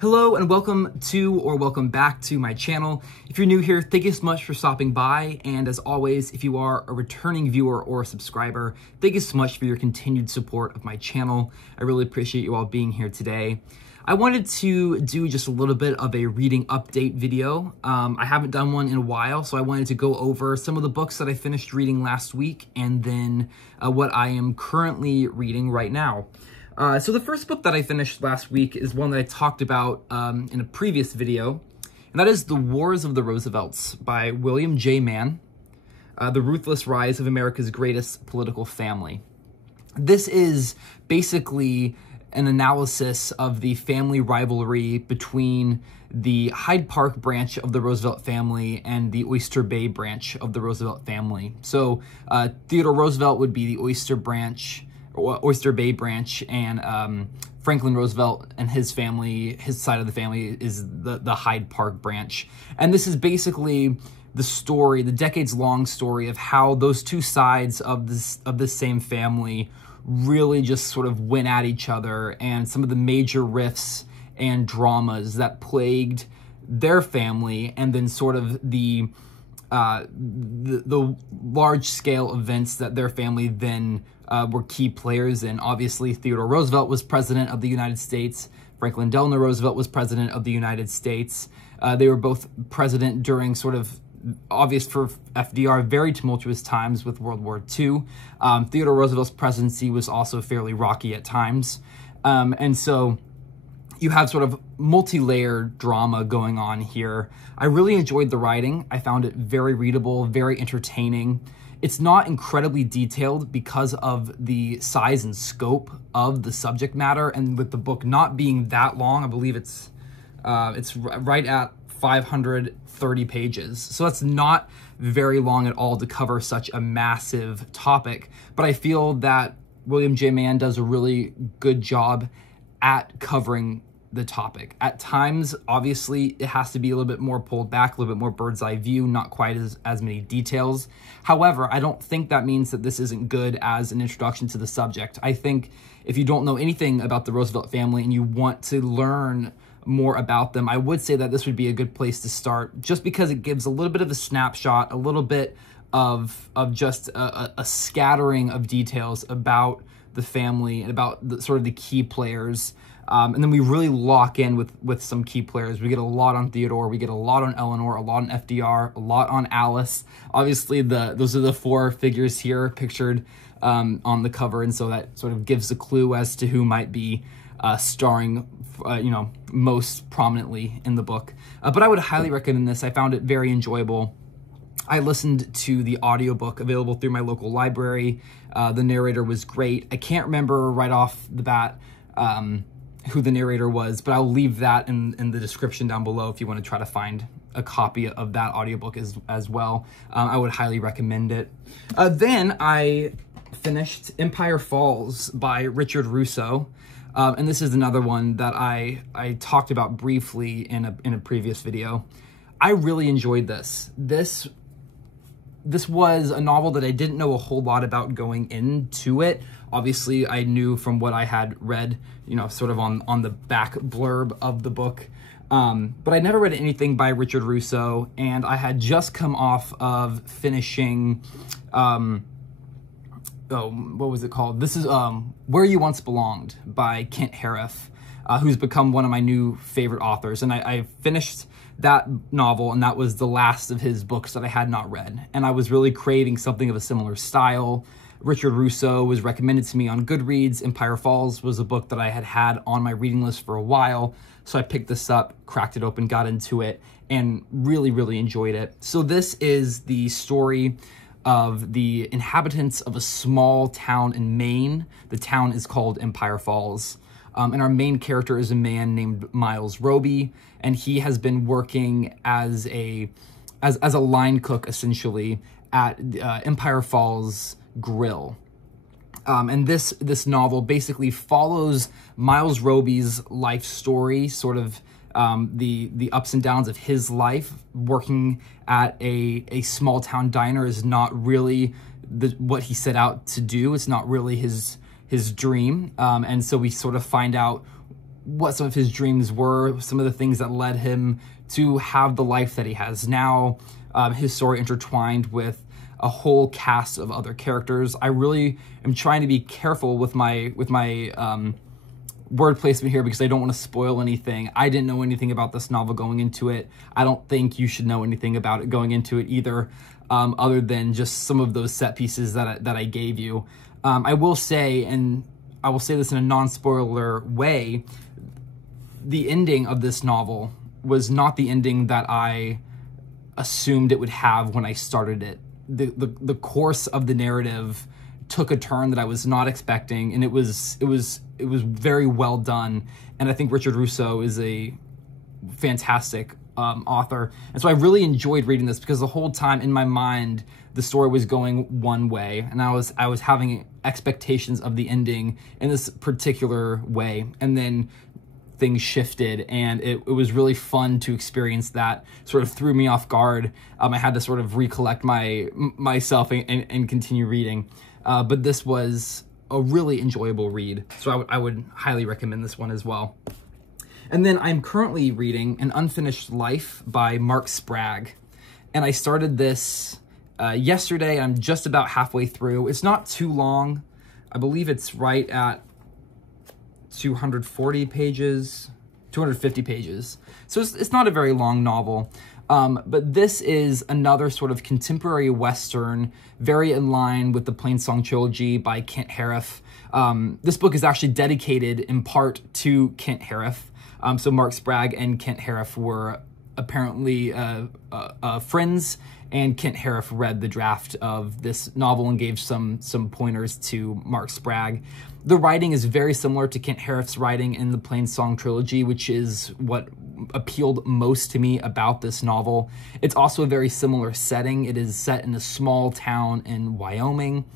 Hello and welcome to or welcome back to my channel. If you're new here, thank you so much for stopping by. And as always, if you are a returning viewer or a subscriber, thank you so much for your continued support of my channel. I really appreciate you all being here today. I wanted to do just a little bit of a reading update video. I haven't done one in a while, so I wanted to go over some of the books that I finished reading last week and then what I am currently reading right now. So the first book that I finished last week is one that I talked about in a previous video, and that is The Wars of the Roosevelts by William J. Mann, The Ruthless Rise of America's Greatest Political Family. This is basically an analysis of the family rivalry between the Hyde Park branch of the Roosevelt family and the Oyster Bay branch of the Roosevelt family. So Theodore Roosevelt would be the Oyster Bay branch, and Franklin Roosevelt and his family, his side of the family, is the Hyde Park branch. And this is basically the story, the decades-long story of how those two sides of this same family really just sort of went at each other, and some of the major rifts and dramas that plagued their family, and then sort of the large-scale events that their family then were key players in. Obviously, Theodore Roosevelt was president of the United States. Franklin Delano Roosevelt was president of the United States. They were both president during sort of, obvious for FDR, very tumultuous times with World War II. Theodore Roosevelt's presidency was also fairly rocky at times. And so you have sort of multi-layered drama going on here. I really enjoyed the writing. I found it very readable, very entertaining. It's not incredibly detailed because of the size and scope of the subject matter, and with the book not being that long, I believe it's right at 530 pages. So that's not very long at all to cover such a massive topic. But I feel that William J. Mann does a really good job at covering the topic. At times, obviously, it has to be a little bit more pulled back, a little bit more bird's eye view, not quite as many details. However, I don't think that means that this isn't good as an introduction to the subject. I think if you don't know anything about the Roosevelt family and you want to learn more about them, I would say that this would be a good place to start, just because it gives a little bit of a snapshot, a little bit of just a scattering of details about the family and about sort of the key players. And then we really lock in with some key players. We get a lot on Theodore, we get a lot on Eleanor, a lot on FDR, a lot on Alice. Obviously, those are the four figures here pictured on the cover, and so that sort of gives a clue as to who might be starring, most prominently in the book. But I would highly recommend this. I found it very enjoyable. I listened to the audiobook available through my local library. The narrator was great. I can't remember right off the bat who the narrator was, but I'll leave that in the description down below if you want to try to find a copy of that audiobook as well. I would highly recommend it. Then I finished Empire Falls by Richard Russo. And this is another one that I talked about briefly in a previous video. I really enjoyed this. This was a novel that I didn't know a whole lot about going into it. Obviously, I knew from what I had read, sort of on the back blurb of the book. But I never read anything by Richard Russo, and I had just come off of finishing, what was it called? This is Where You Once Belonged by Kent Harif, who's become one of my new favorite authors. And I finished that novel, and that was the last of his books that I had not read. And I was really craving something of a similar style. Richard Russo was recommended to me on Goodreads. Empire Falls was a book that I had on my reading list for a while. So I picked this up, cracked it open, got into it, and really, really enjoyed it. So this is the story of the inhabitants of a small town in Maine. The town is called Empire Falls. And our main character is a man named Miles Roby, and he has been working as a line cook, essentially, at Empire Falls Grill. And this novel basically follows Miles Roby's life story, sort of the ups and downs of his life. Working at a small town diner is not really what he set out to do. It's not really his dream. And so we sort of find out what some of his dreams were, some of the things that led him to have the life that he has now. His story intertwined with a whole cast of other characters. I really am trying to be careful with my word placement here because I don't want to spoil anything. I didn't know anything about this novel going into it. I don't think you should know anything about it going into it either, other than just some of those set pieces that I gave you. I will say, and I will say this in a non-spoiler way, the ending of this novel was not the ending that I assumed it would have when I started it. The course of the narrative took a turn that I was not expecting, and it was very well done. And I think Richard Russo is a fantastic author, and so I really enjoyed reading this because the whole time in my mind the story was going one way, and I was having expectations of the ending in this particular way, and then things shifted, and it was really fun to experience that. Sort of threw me off guard. I had to sort of recollect myself and continue reading. But this was a really enjoyable read, so I would highly recommend this one as well. And then I'm currently reading An Unfinished Life by Mark Spragg, and I started this yesterday. I'm just about halfway through. It's not too long. I believe it's right at 240 pages, 250 pages. So it's not a very long novel. But this is another sort of contemporary Western, very in line with the Plainsong trilogy by Kent Harif. This book is actually dedicated in part to Kent Harif. So Mark Spragg and Kent Harif were apparently friends, and Kent Harif read the draft of this novel and gave some pointers to Mark Spragg. The writing is very similar to Kent Harif's writing in the Plainsong trilogy, which is what appealed most to me about this novel. It's also a very similar setting. It is set in a small town in Wyoming,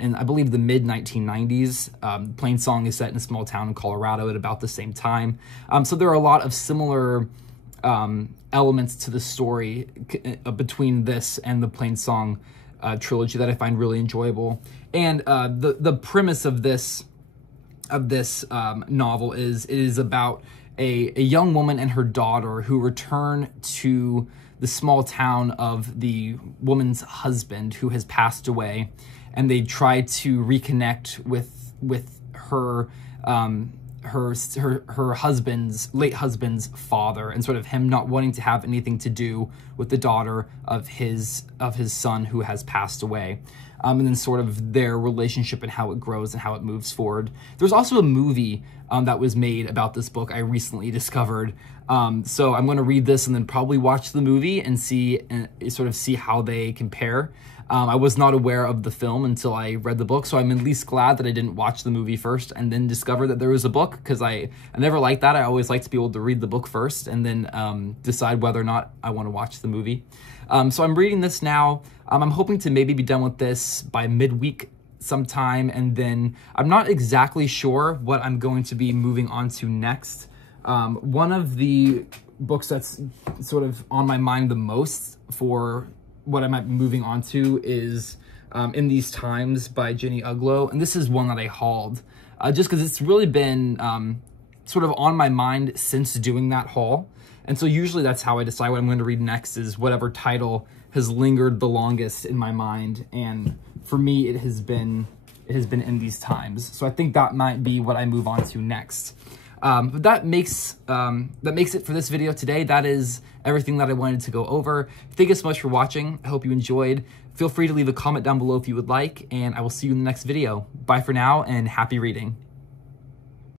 in I believe the mid-1990s. Plainsong is set in a small town in Colorado at about the same time. So there are a lot of similar elements to the story between this and the Plainsong trilogy that I find really enjoyable. And the premise of this novel is about a young woman and her daughter who return to the small town of the woman's husband who has passed away, and they try to reconnect with her late husband's father, and sort of him not wanting to have anything to do with the daughter of his son who has passed away. And then sort of their relationship and how it grows and how it moves forward. There's also a movie that was made about this book I recently discovered. So I'm going to read this and then probably watch the movie and see how they compare. I was not aware of the film until I read the book, so I'm at least glad that I didn't watch the movie first and then discover that there was a book, because I never liked that. I always like to be able to read the book first and then decide whether or not I want to watch the movie. So I'm reading this now. I'm hoping to maybe be done with this by midweek sometime, and then I'm not exactly sure what I'm going to be moving on to next. One of the books that's sort of on my mind the most for what I might be moving on to is In These Times by Jenny Uglow, and this is one that I hauled just because it's really been sort of on my mind since doing that haul. And so usually that's how I decide what I'm going to read next, is whatever title has lingered the longest in my mind. And for me, it has been In These Times. So I think that might be what I move on to next. But that makes it for this video today. That is everything that I wanted to go over. Thank you so much for watching. I hope you enjoyed. Feel free to leave a comment down below if you would like, and I will see you in the next video. Bye for now, and happy reading.